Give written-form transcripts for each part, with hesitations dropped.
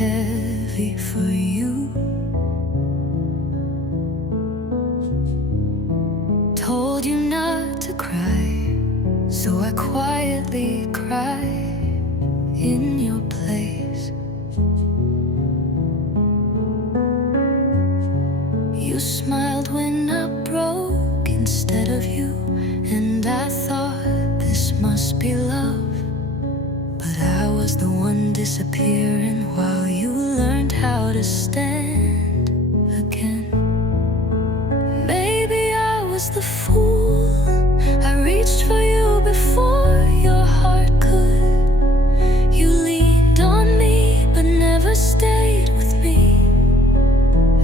heavy for you. Told you not to cry, so I quietly cried in your place. You smiled when I broke instead of you, and I thought this must be love. But I was the one disappearing while you learned how to stand again. Maybe I was the fool. I reached for you before your heart could. You leaned on me but never stayed with me.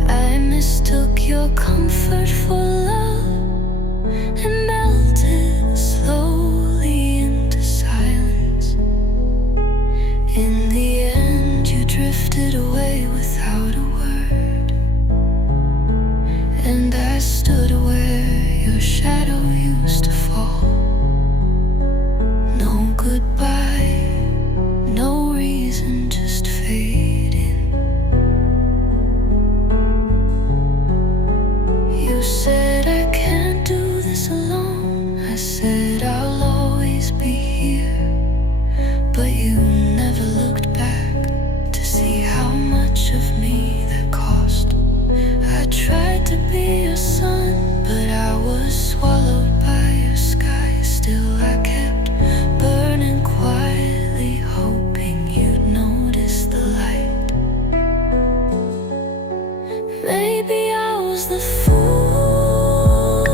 I mistook your comfort for love and melted slowly into silence. In the end, you drifted away without a word, and I stood where your shadow used to fall. No goodbye, no reason, just fading. You said I can't do this alone. I said I'll always be here, but you never looked back to see how much of me that cost. I tried to be your sun, but I was swallowed by your sky. Still I kept burning quietly, hoping you'd notice the light. Maybe I was the fool,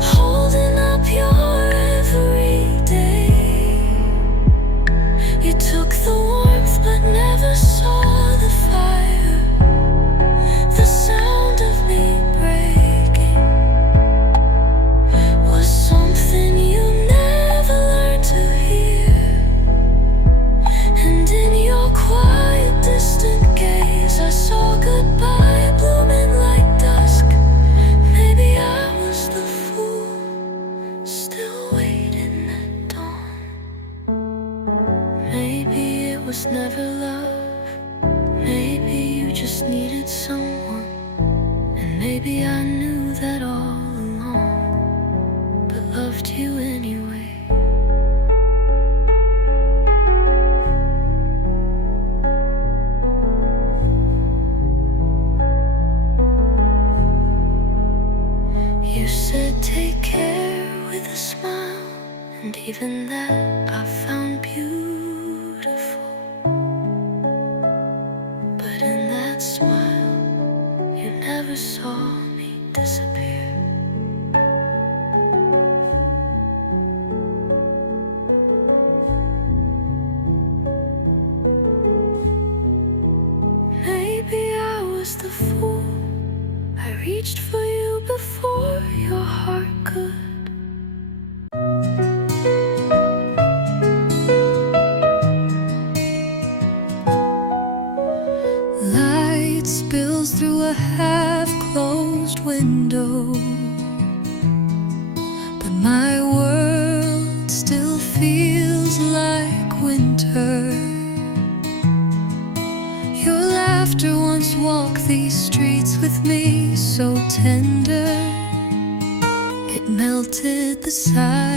holding up your every day. You took the warmth but never saw the fire, the sound of me breaking was something you never learned to hear. And in your quiet, distant gaze, I saw goodbye blooming like dusk. Maybe I was the fool, still waiting at dawn. Maybe it was never love. Maybe you just needed someone, and maybe I knew that all along, but loved you anyway. You said take care with a smile, and even that I found beautiful. But in that smile, you never saw me disappear. Maybe I was the fool. I reached for you before your heart could. Light spills through a half-closed window, but my world still feels like winter. Your laughter once walked these streets with me, so tender. It melted the silence.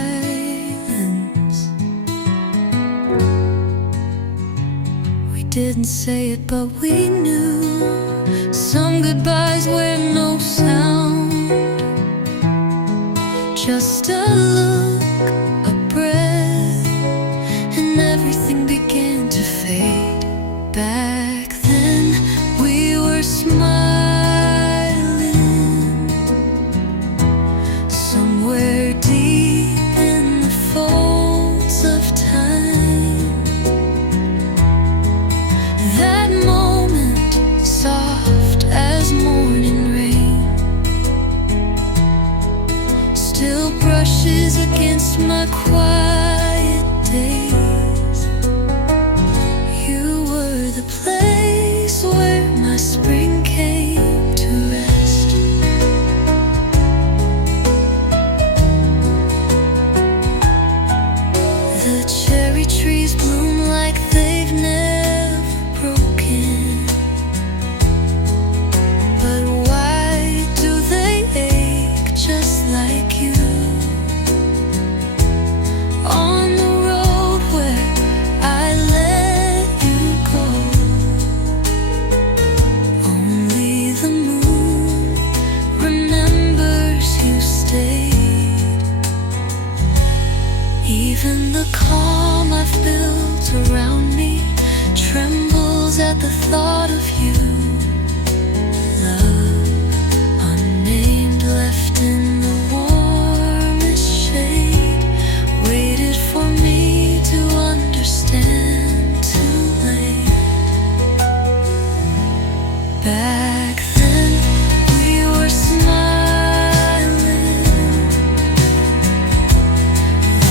We didn't say it, but we knew. Some goodbyes were no sound, just a look, a breath, and everything began to fade. Back then we were smiling, somewhere deep in the folds of time. That moment, soft as morning rain, still brushes against my quiet days. You were the place where my spring came to rest. The cherry trees bloom like they've never broken. calm I've built around me trembles at the thought of you. Love unnamed left in the warmest shade waited for me to understand too late. Back then we were smiling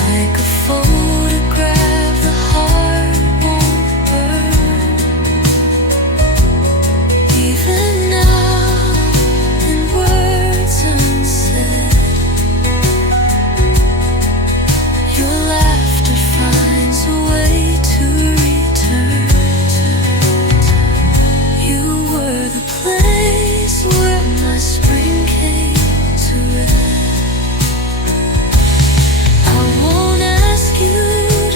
like a photograph the heart won't burn. Even now in words unsaid, your laughter finds a way to return. You were the place where my spring came to rest. I won't ask you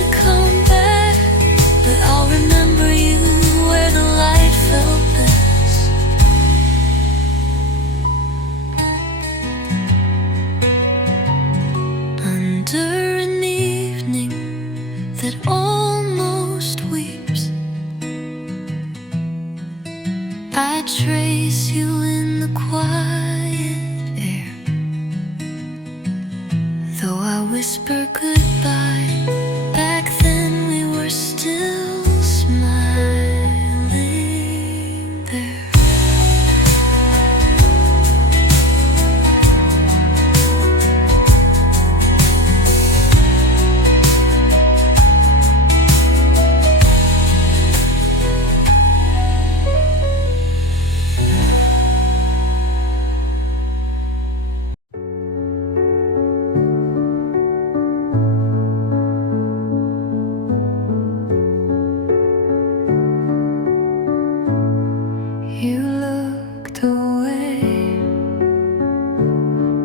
to come back, but I'll remember you where the light felt best. Under an evening that almost weeps, I trace you in the quiet air. Though I whisper goodbye, back then we were still smiling there. You looked away,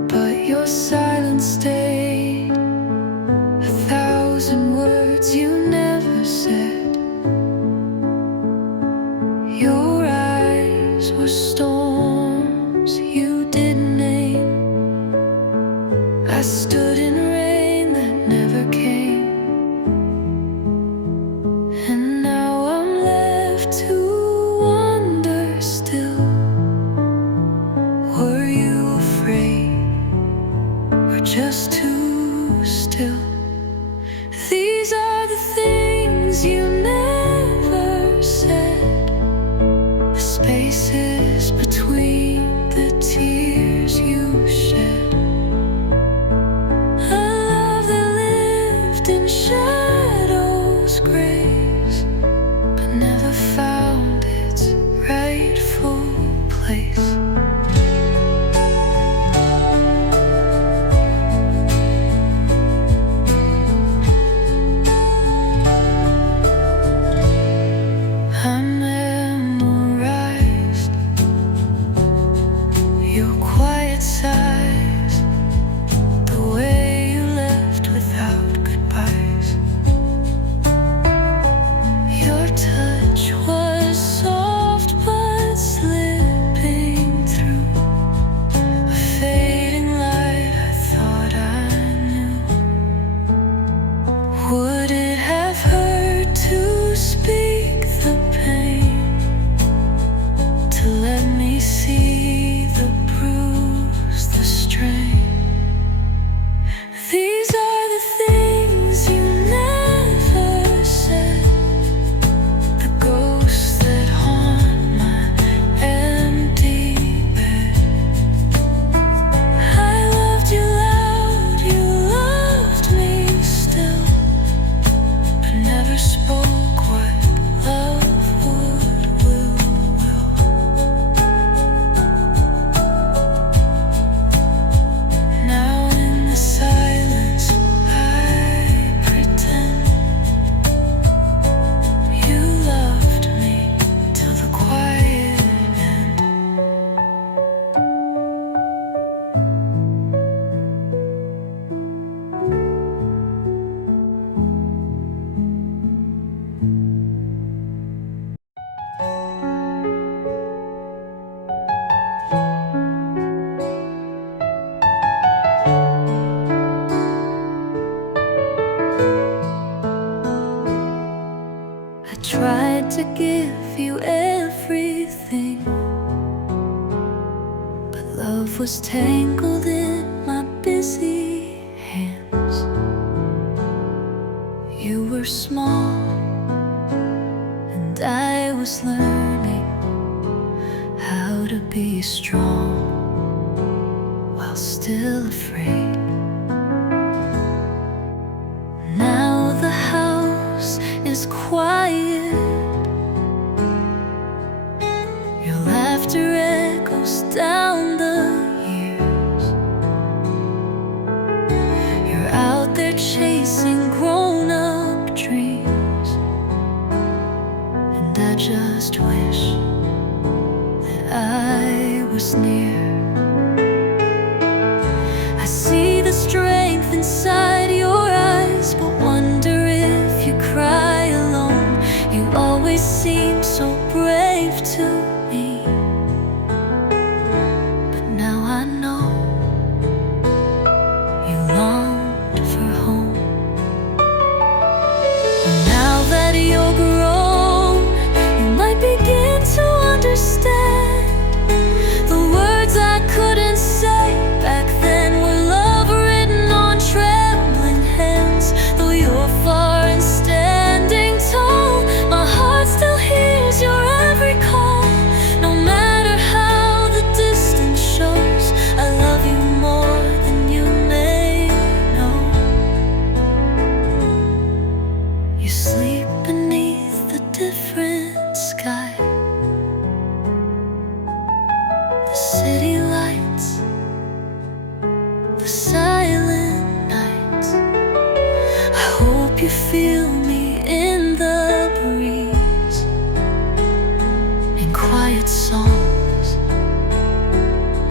but your silence stayed. 1,000 words you never said. Your eyes were storms you didn't name. I stood in rain that never came, and now I'm left to wonder still. Were you afraid or just too still? These are the things you never said, the spaces between the tears you shed. A love that lived in shadows, grace, but never found its rightful place. I memorized your quiet sighs, the way you left without goodbyes. Your touch was soft but slipping through a fading light I thought I knew. Would it have hurt to speak the pain, to let me see the bruise, the strain? These are the things you never said, the ghosts that haunt my empty bed. I loved you loud, you loved me still, but never spoke what love would will. life was tangled in my busy hands. You were small and I was learning how to be strong while still afraid. Now the house is quiet. Your laughter echoes down the years. You're out there chasing grown-up dreams, and I just wish that I was near. I see the strength inside your eyes, but wonder if you cry alone. You always seem so brave to me, but now I know you longed for home. And now that you're grown, you might begin to understand the words I couldn't say back then were love written on trembling hands. Though you're far and standing tall, my heart still hears your every call. No matter how the distance shows, I love you more than you may know. You sleep beneath a different sky. The city lights, the silent nights. I hope you feel me in the breeze, in quiet songs,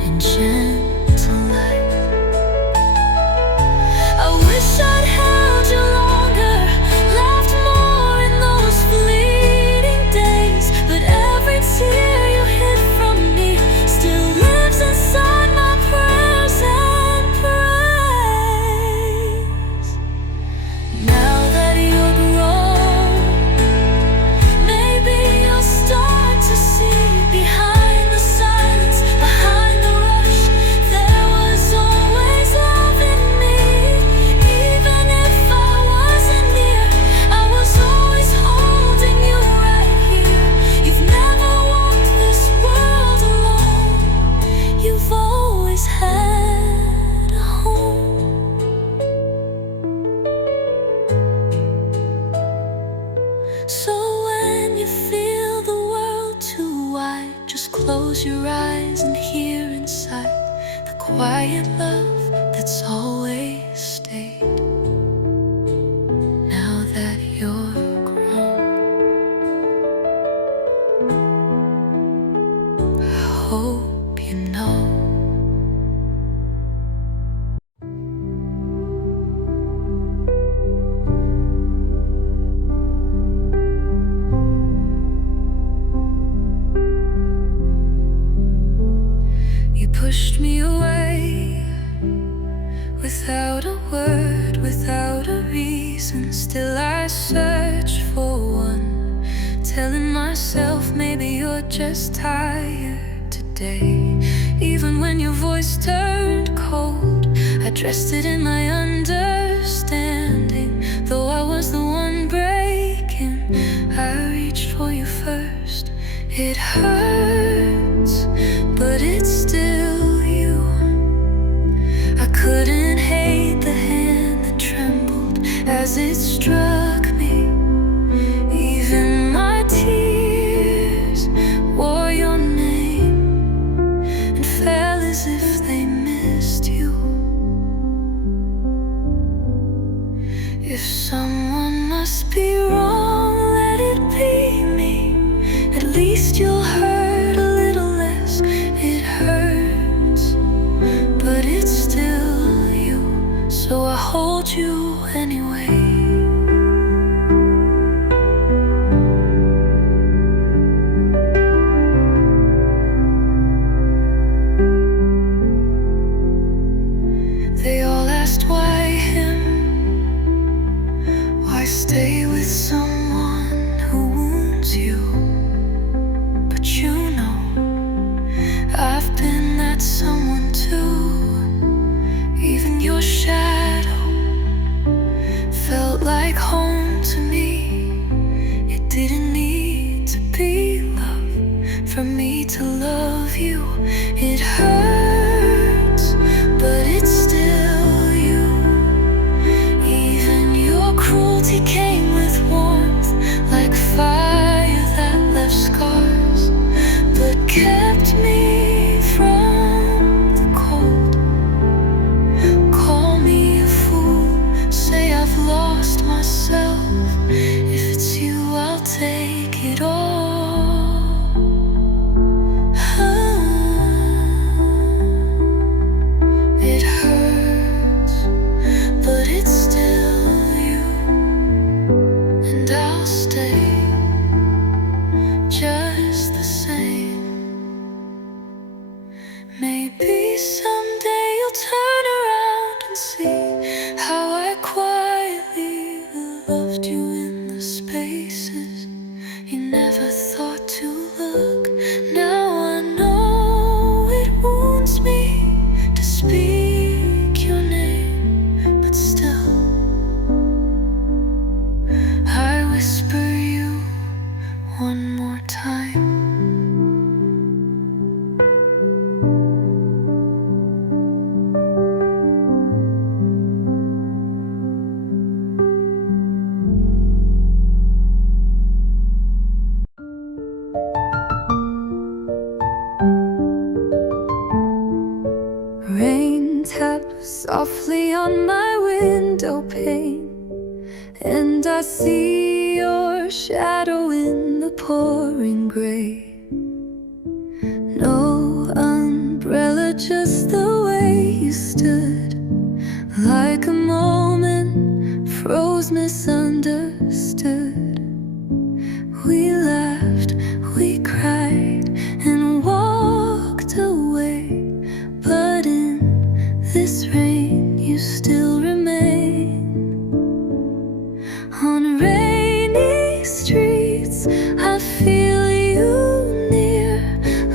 in gentle light. I wish I'd held you longer, laughed more in those fleeting days, but every tear you hid from me still lives inside my prayers and praise. Now that you're grown, maybe you'll start to see behind the silence, behind the rush, there was always love in me. Even if I wasn't near, I was always holding you right here. You've never walked this world alone. You've always had a home. So when you feel the world too wide, just close your eyes and hear inside the quiet love that's always stayed. Now that you're grown, I hope you know. You pushed me away without a word, without a reason. Still I search for one, telling myself maybe you're just tired today. Even when your voice turned cold, I dressed it in my understanding. Though I was the one breaking, I reached for you first. It hurts, but it's still you. I couldn't hate the hand that trembled as it struck me. Even my tears wore your name and fell as if they missed you. If someone must be wrong, let it be me. At least you'll hurt a little less. It hurts, but it's still you. So I hold you anyway. They all asked why him, why stay with someone who wounds you. But you know, I've been that someone too. your shadow felt like home to me. It didn't need to be love for me to love you. It hurts, but it's still you. Even your cruelty came with warmth, like fire that left scars, but kept me from the cold. Call me a fool, say I've lost myself. If it's you, I'll take it all. It hurts, but it's still you, and I'll stay just the same. Maybe someday you'll turn around and see how I quietly loved you in the spaces you never thought to look. Now I know it wounds me to speak your name, but still I whisper you one more time. Rain taps softly on my window pane, and I see your shadow in the pouring gray. No umbrella, just the way you stood, like a moment froze, misunderstood. We laughed, we cried, and walked away. But in this rain, you still remain. On rainy streets, I feel you near,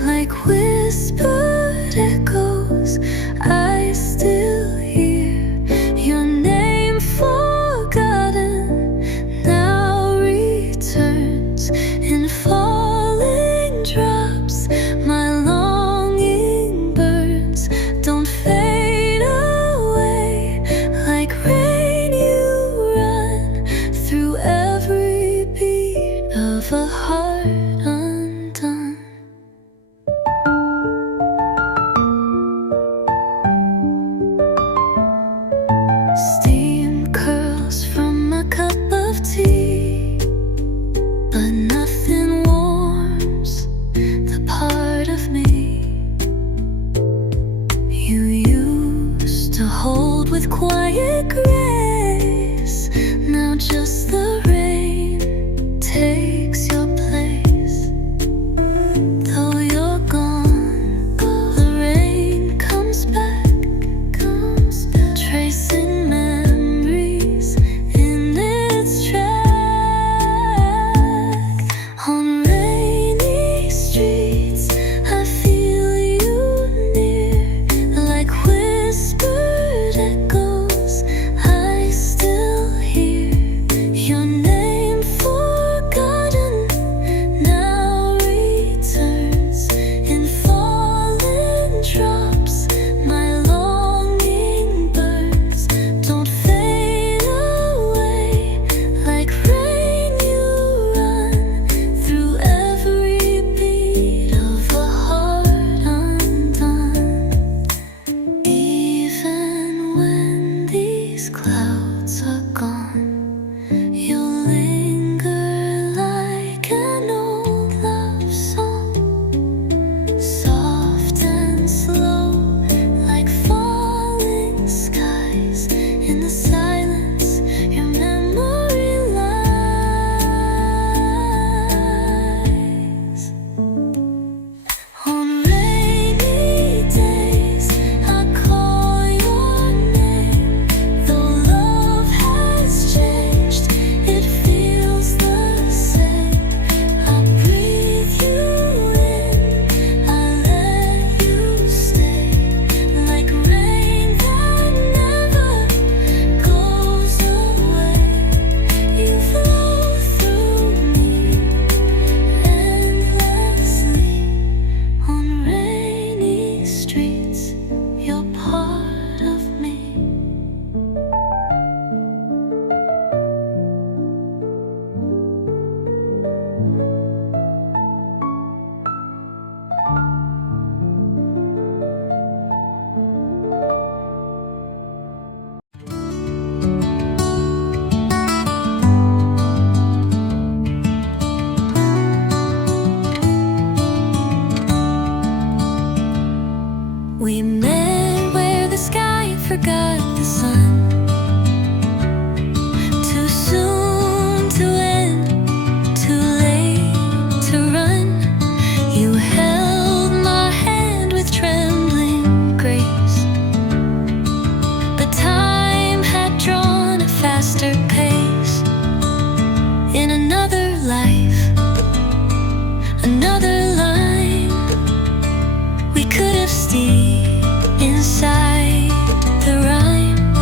like whispered echoes. I still hear your name forgotten, now returns in falling drops. My longing burns, don't fade away. Like rain, you run through every beat of a heart undone. Steam curls from a cup of tea, but nothing warms the part of me you used to hold with quiet grace. Now just the rain takes your place. Though you're gone, the rain comes back, tracing memories in its track. On rainy streets, I feel you near, like whispered echoes. I We met where the sky forgot the sun. Too soon to end, too late to run. You held my hand with trembling grace, but time had drawn a faster pace. In another life, another line, we could have stayed inside the rhyme,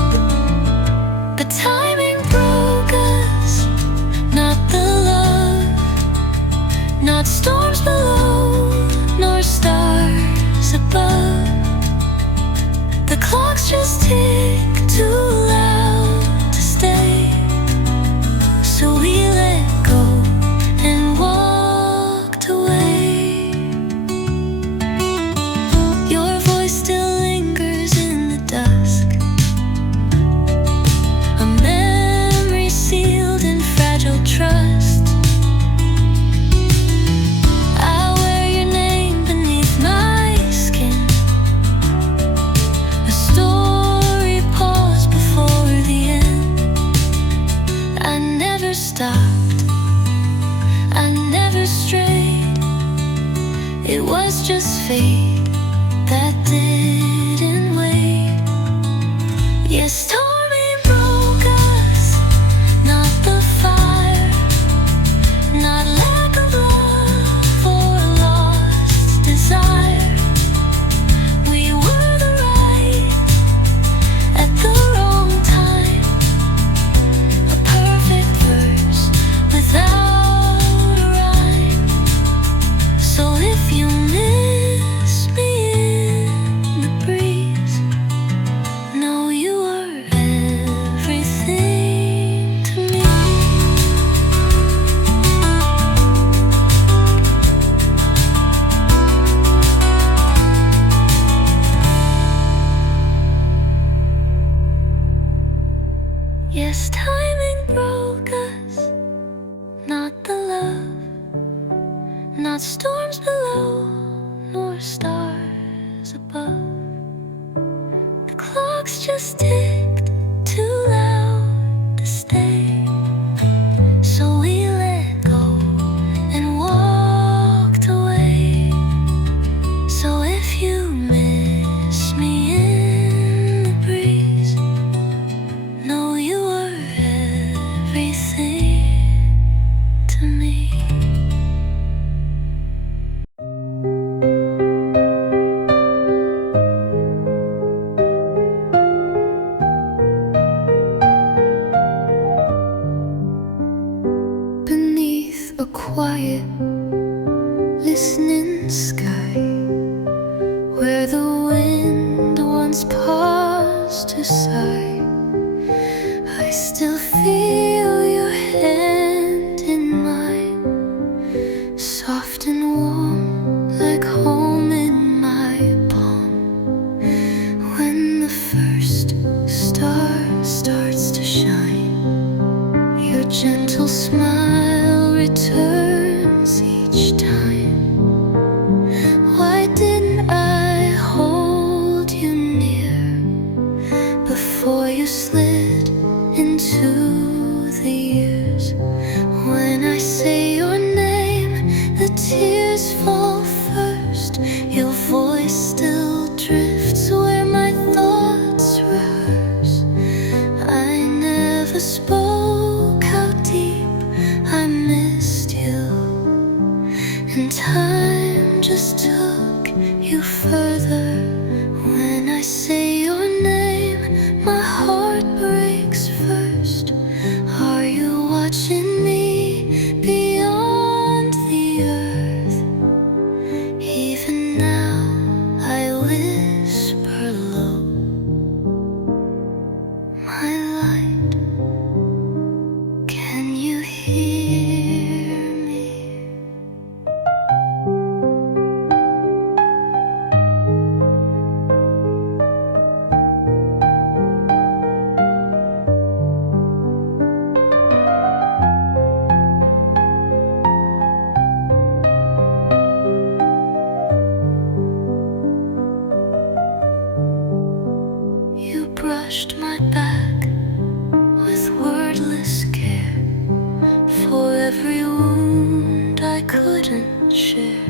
but timing broke us. Not the love, not storms below, nor stars above. The clocks just tick too loud to stay, so we let go and walked away. Your voice still lingers in the dusk, a memory sealed in fragile trust. I wear your name beneath my skin, a story paused before the end. I never stopped, I never strayed. It was just fate that didn't wait. Yes, stormy broke us, not the fire, not lack of love or lost desire. We were the right at the wrong time, a perfect verse without a rhyme. So if you miss me in the breeze, know you are everything to me. Yes, timing broke us, not the love, not storms below, nor stars above. The clocks just ticked too loud to stay, so we let go and walked away. So if you miss me in the breeze, know you are everything to me. Beneath a quiet, listening sky, where the wind once paused to sigh, I still feel your hand in mine, soft and warm, like home in my palm. When the first star starts to shine, your gentle smile returns each time. Why didn't I hold you near before you slid into the years? When I say your name, the tears fall first. Your voice still drifts where my thoughts rehearse. I never spoke how deep I missed you, and time just took you further. When I say your name, my heart breaks first. Are you watching me beyond the earth? Even now I whisper low, my light, can you hear me? washed my back with wordless care for every wound I couldn't share.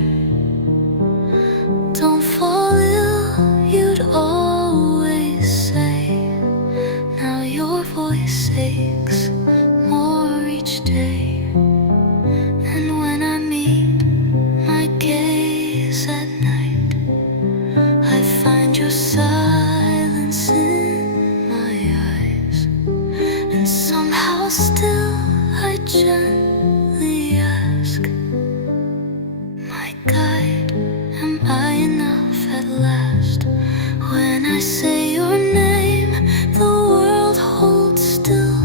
Don't fall ill, you'd always say. Now your voice aches more each day. And when I meet my gaze at night, I find your silence in my eyes. And somehow still I gently ask, my guide, am I enough at last? When I say your name, the world holds still.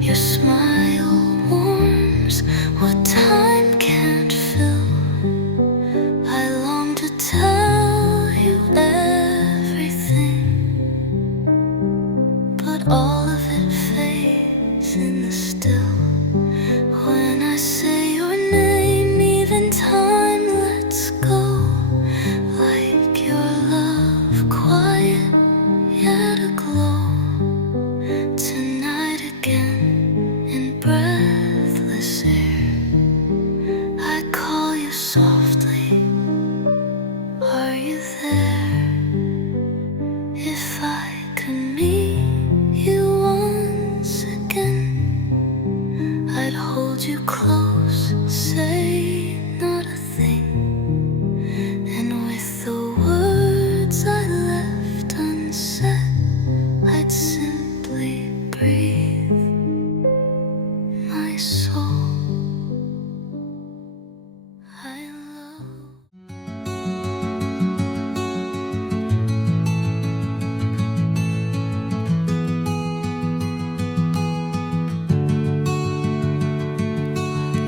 Your smile warms what time can't fill. I long to tell you everything, but all of it fades in the still. When I say your name, even time lets go. Like your love, quiet yet aglow. Tonight again, in breathless air, I call you softly. Are you there? If I could meet you once again, I'd hold you close, say not a thing. And with the words I left unsaid, I'd simply breathe my soul. I love.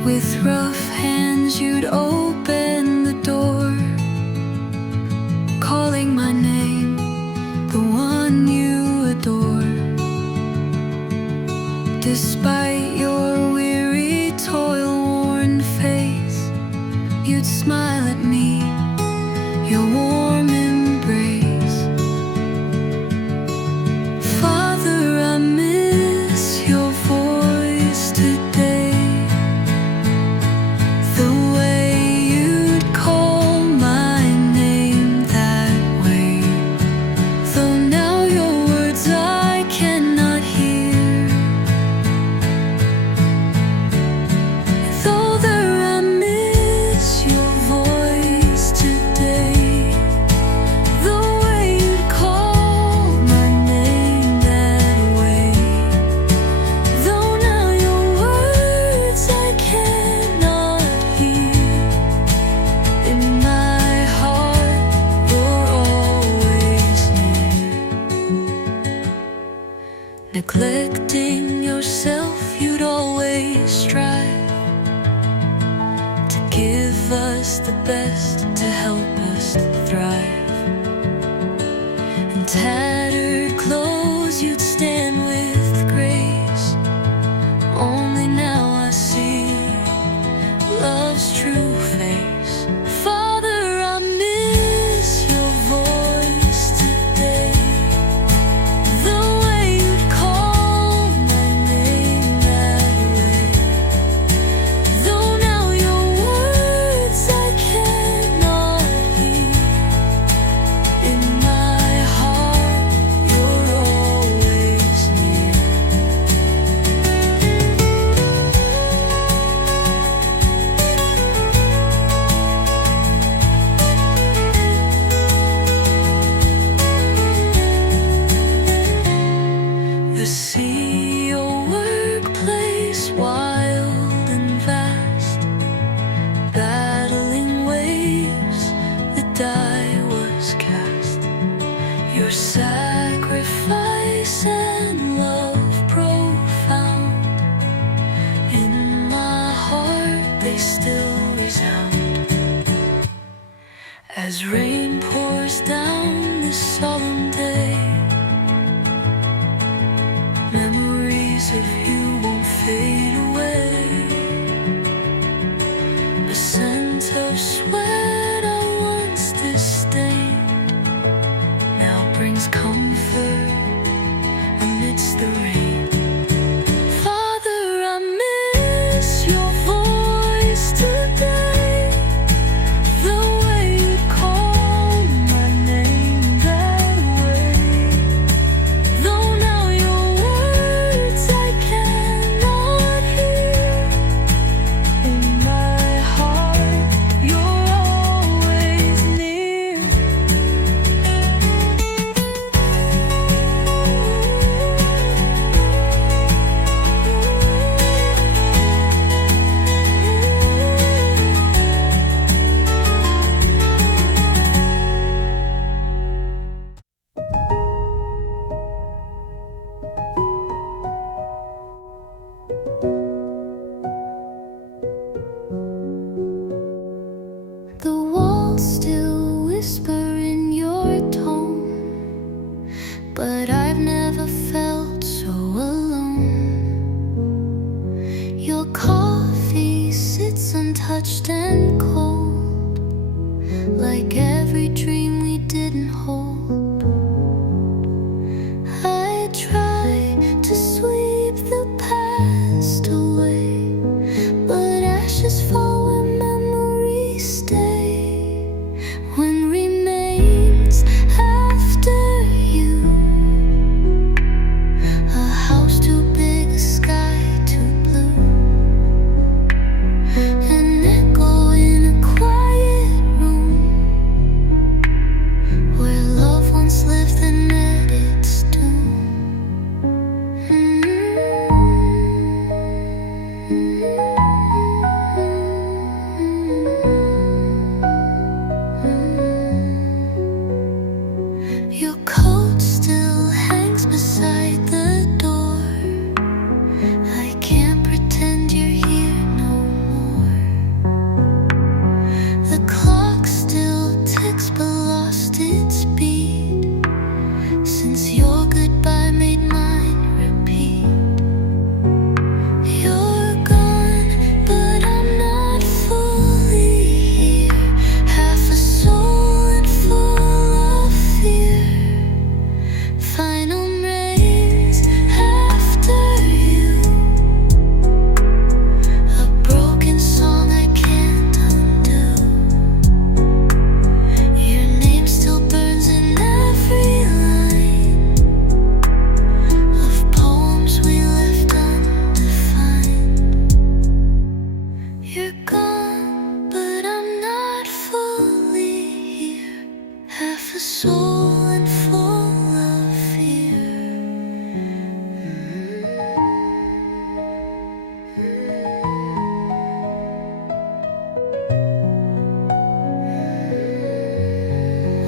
With rough hands you'd open the door, calling my name, the one you adore. Despite your weary, toil-worn face, you'd smile at me, your warm embrace. Father, I miss your voice today. The way you'd call my name that way. Though now your words I cannot hear. Though there I miss your voice today. The way you'd call my name that way. Though now your words I cannot hear. In my heart you're always near. Neglecting yourself, you'd always strive to give us the best, to help us thrive. In tattered clothes you'd stand with grace. Only now I see love's true face. Father, I miss your voice today. The way you'd call my name that way. Though now your words I cannot hear. In my heart you're always near. The sea, your workplace, wild and vast, battling waves, the die was cast. Your sacrifice and love profound, in my heart they still resound. As rain pours down this solemn day, memories of you won't fade away. A scent of sweat I once disdained now brings comfort amidst the rain. Father, I miss your voice today, the way you call my name that way. Though now your words I cannot hear, in my heart you're always near. The walls still whisper in your tone, but I've never felt so alone. Your coffee sits untouched and cold, like every dream we didn't hold. I try to sweep the past away, but ashes fall where memories stay. When remains after you, a house too big, a sky too blue, an echo in a quiet room where love once lived and met its doom. Your coat still hangs beside the door. I can't pretend you're here no more. The clock still ticks but lost its beat, since your goodbye made mine repeat. You're gone, but I'm not fully here. Half a soul and full of fear. Final rains after you, a broken song I can't undo. Your name still burns in every line of poems we left undefined. You're gone, but I'm not fully here. Half a soul and full of fear.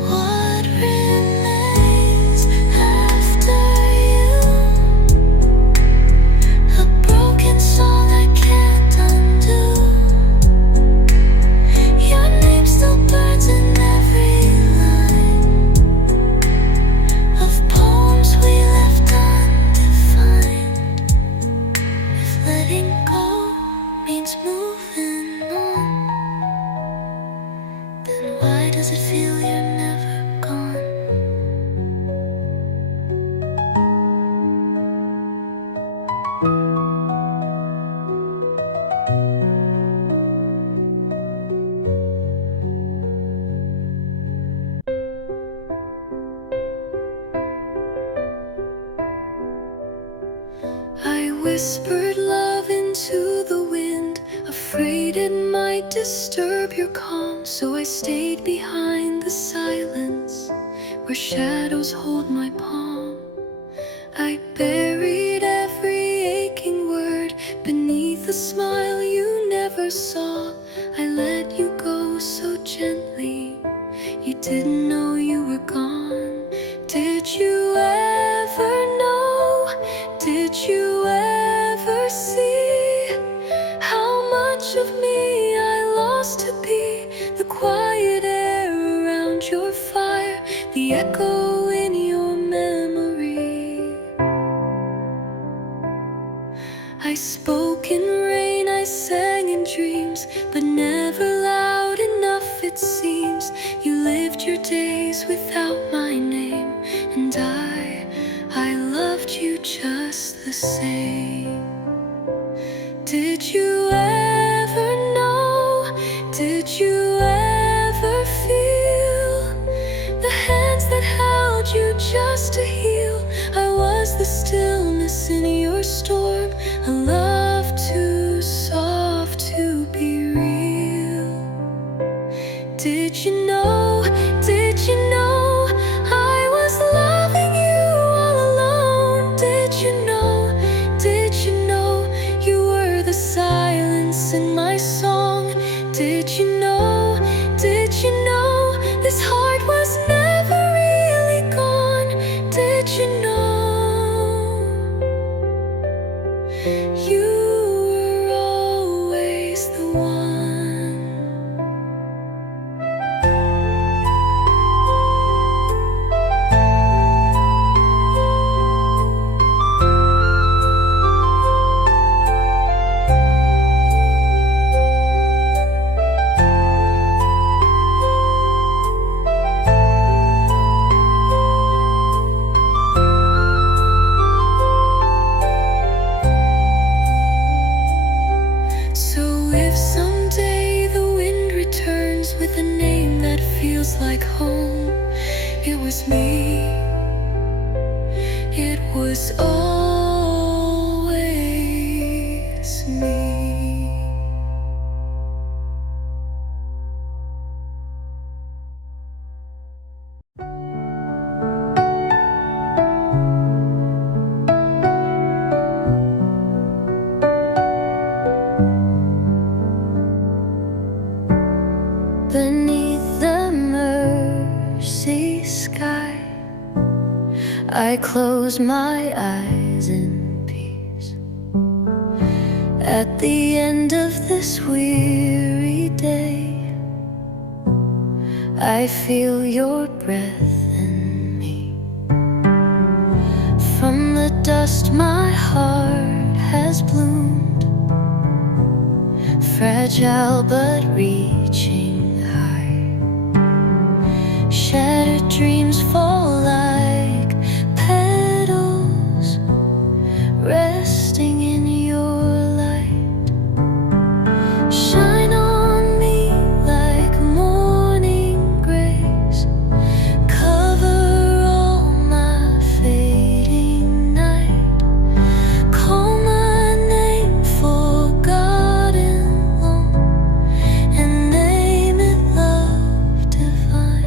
What remains after you? A broken song I can't undo. Your name still burns in every line of poems we left undefined. If letting go means moving on, then why does it feel you're never gone? I whispered love into the wind, afraid it might disturb your calm. So I stayed behind the silence, where shadows hold my palm. I buried every aching word beneath a smile you never saw. I let you go so gently, you didn't know you were gone. Did you ever know? Did you ever see how much of me I lost to be the quiet air around your fire, the echo in your memory? I spoke in rain, I sang in dreams, but never loud enough it seems. You lived your days without my name, and I loved you just same. Did you ever know? Did you ever feel the hands that held you just to heal? I was the stillness in your storm, a love too soft to be real. Did you know? Did you know I was loving you all alone? Did you know? Did you know you were the silence in my song? Did you know? Did you know this heart was never really gone? Did you know you were always the one? So if someday the wind returns with a name that feels like home, it was me. It was always me. Beneath the mercy sky, I close my eyes in peace. At the end of this weary day, I feel your breath in me. From the dust my heart has bloomed, fragile but reaching high. Shattered dreams fall like petals, resting in your light. Shine on me like morning grace, cover all my fading night. Call my name forgotten long, and name it love divine.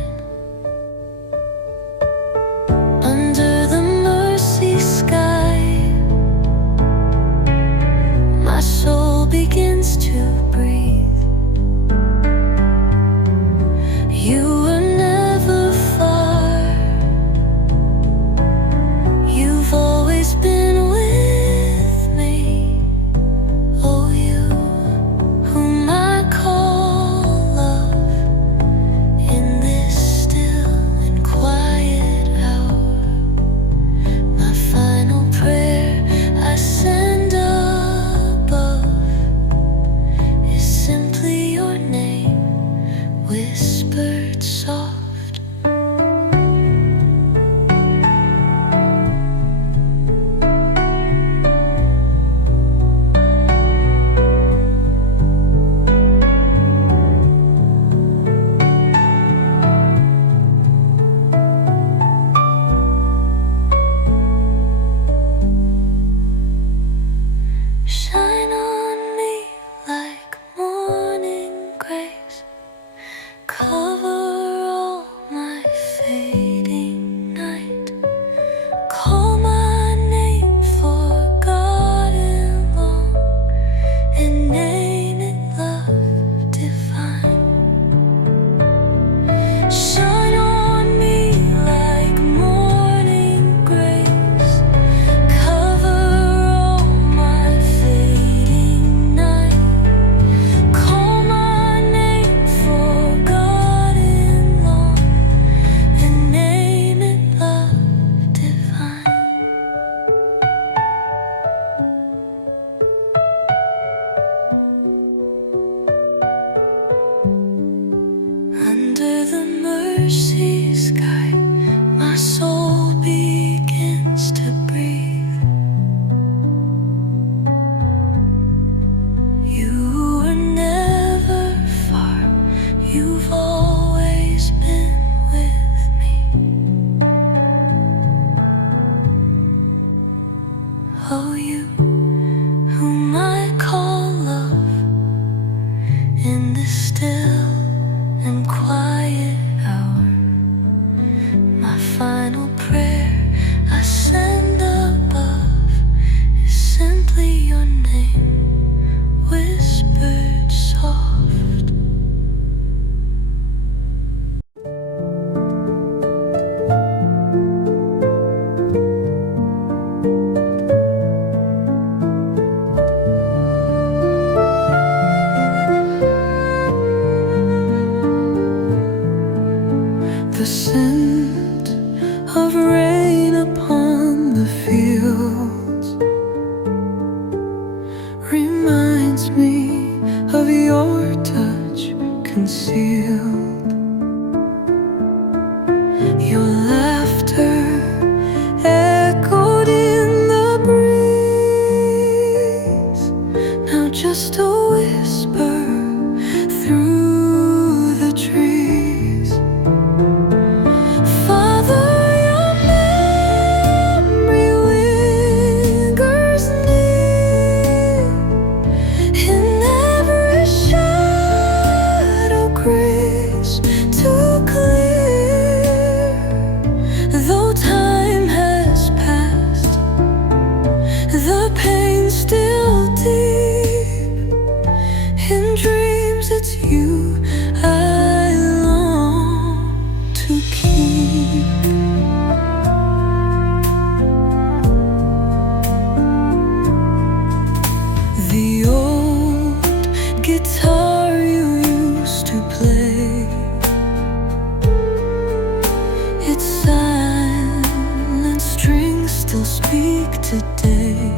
still speak today.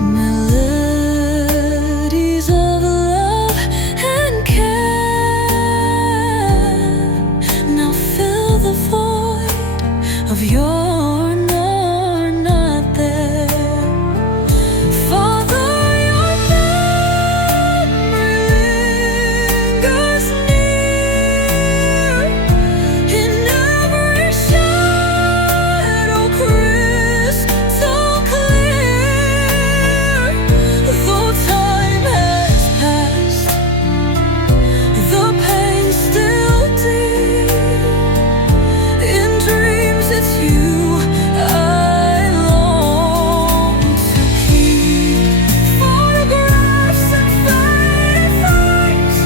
Melodies of love and care now fill the void of you're not there. Father, your memory lingers near in every shadow crystal clear. Though time has passed, the pain still deep. In dreams it's you I long to keep. Photographs and faded frames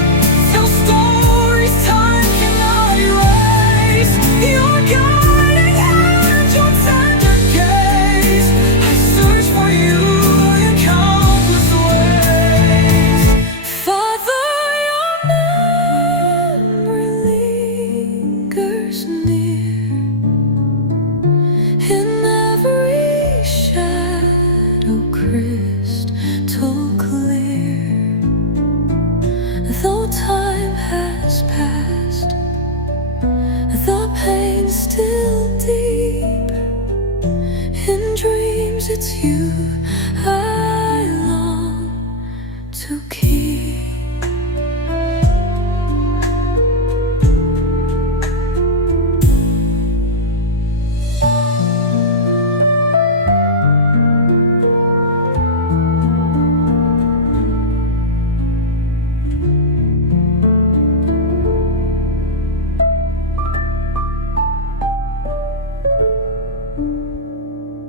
tell stories time cannot erase. Your guiding hand, your tender gaze, I search for you in countless ways. Father, your memory lingers near in every shadow crystal clear. Though time has passed, the pain still deep. In dreams it's you I long to keep.